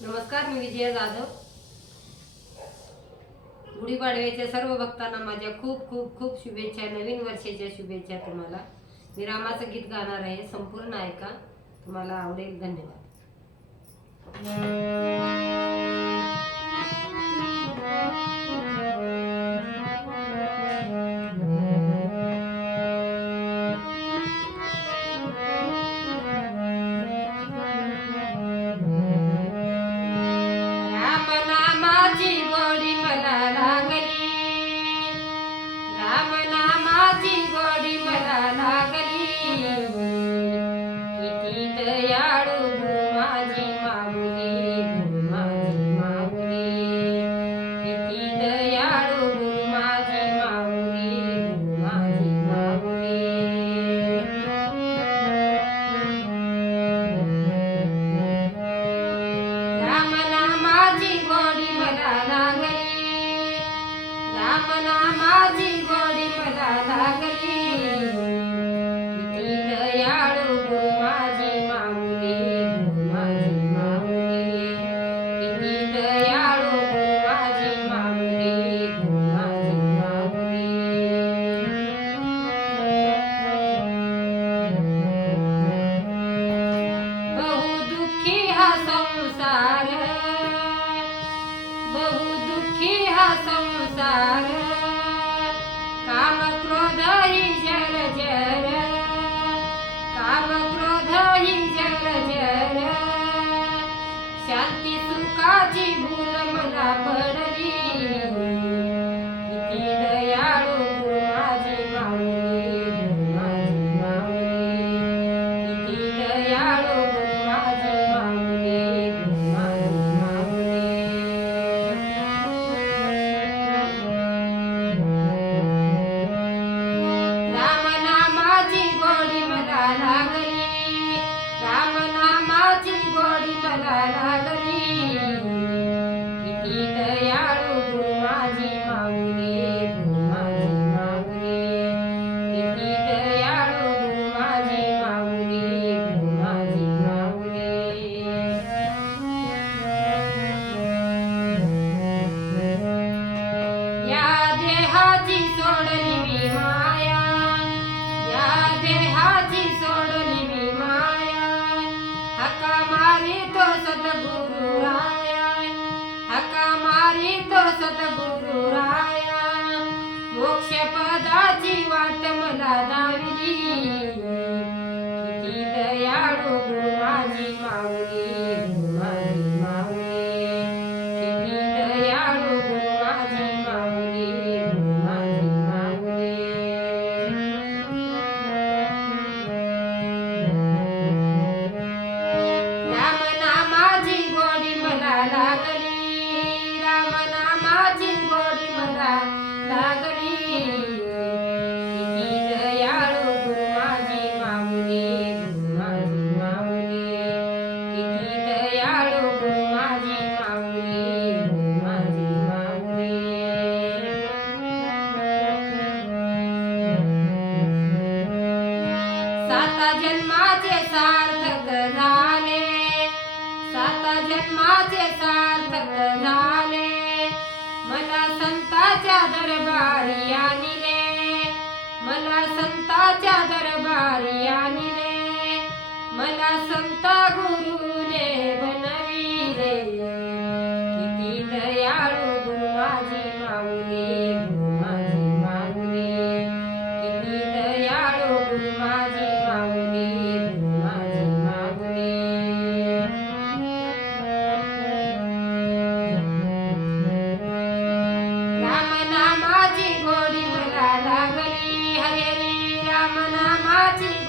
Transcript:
नमस्कार मी विजया जाधव. गुढीपाडव्याच्या सर्व भक्तांना माझ्या खूप खूप खूप शुभेच्छा नवीन वर्षाच्या शुभेच्छा तुम्हाला. मी रामाचं गीत गाणार आहे संपूर्ण ऐका. तुम्हाला आवडेल धन्यवाद. रामनामाची गोडी मला लागली किती रामनामाची गोडी मला लागली. दयाळू माझी माऊली माझी माऊली. किती दयाळू माझी माऊली माझी माऊली. बहु दुःखी हा संसार बहु दुःखी हा संसार. काम क्रोध ही जर जर काम क्रोध ही जर जर शांती सुखाची भूल मला पडली गोडी मला लागली Do you want to? साता जन्माचे सार्थक झाले. साता जन्माचे सार्थक झाले. मला संताच्या दरबारी आणले. मला संताच्या दरबारी आणले. मला संत राम नामाची